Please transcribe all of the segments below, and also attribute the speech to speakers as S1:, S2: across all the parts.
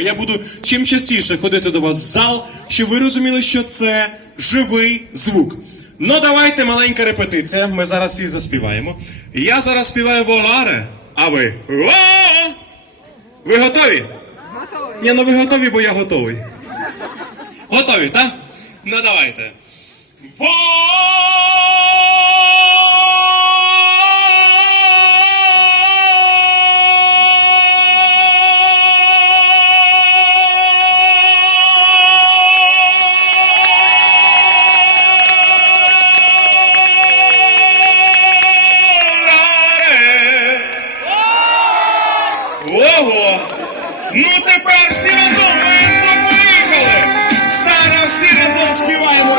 S1: Я буду чим частіше ходити до вас в зал, щоб ви розуміли, що це живий звук. Ну, давайте маленька репетиція. Ми зараз всі заспіваємо. Я зараз співаю воларе, а ви. О! Ви готові? Готові. Ні, ну ви готові, бо я готовий. Готові, так? Ну давайте. Ого! Ну тепер всі разом маєстро поїхали! Зараз всі разом співаємо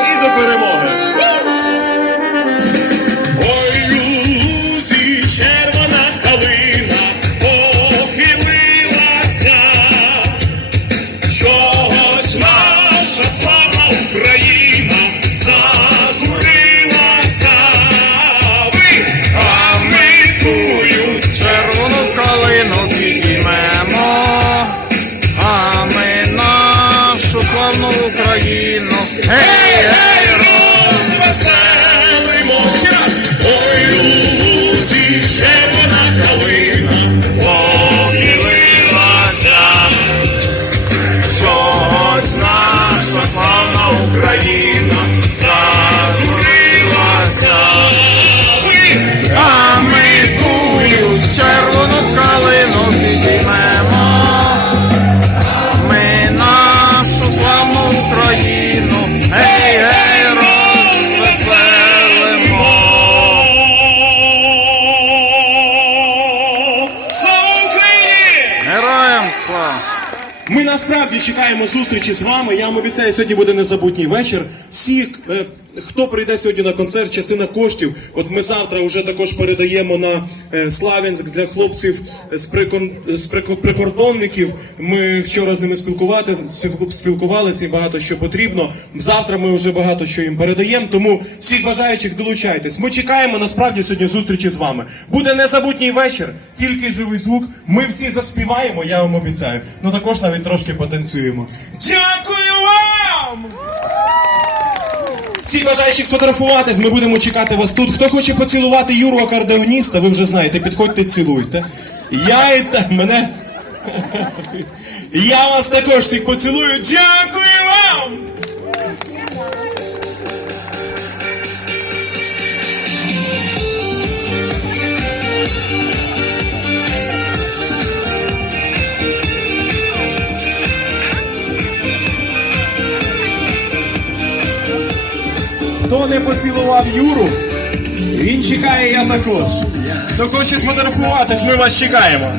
S1: Hey, hey, Rose, Ми насправді чекаємо зустрічі з вами. Я вам обіцяю, сьогодні буде незабутній вечір. Всі, е, хто прийде сьогодні на концерт, частина коштів. От ми завтра вже також передаємо на е, Славянськ для хлопців з, прикон, з прико- прикордонників. Ми вчора з ними спілкувати, спілкувалися і багато що потрібно. Завтра ми вже багато що їм передаємо. Тому всіх бажаючих долучайтесь. Ми чекаємо насправді сьогодні зустрічі з вами. Буде незабутній вечір, тільки живий звук. Ми всі заспіваємо, я вам обіцяю. Ну також навіть трошки потанцюємо. Дякую вам! Всі бажаючих сфотографуватись, ми будемо чекати вас тут. Хто хоче поцілувати Юру акордеоніста, ви вже знаєте, підходьте, цілуйте. Я і та мене. Я вас також всіх поцілую. Дякую вам! Хто не поцілував Юру, він чекає, я також. Хто хоче сфотографуватись, ми вас чекаємо.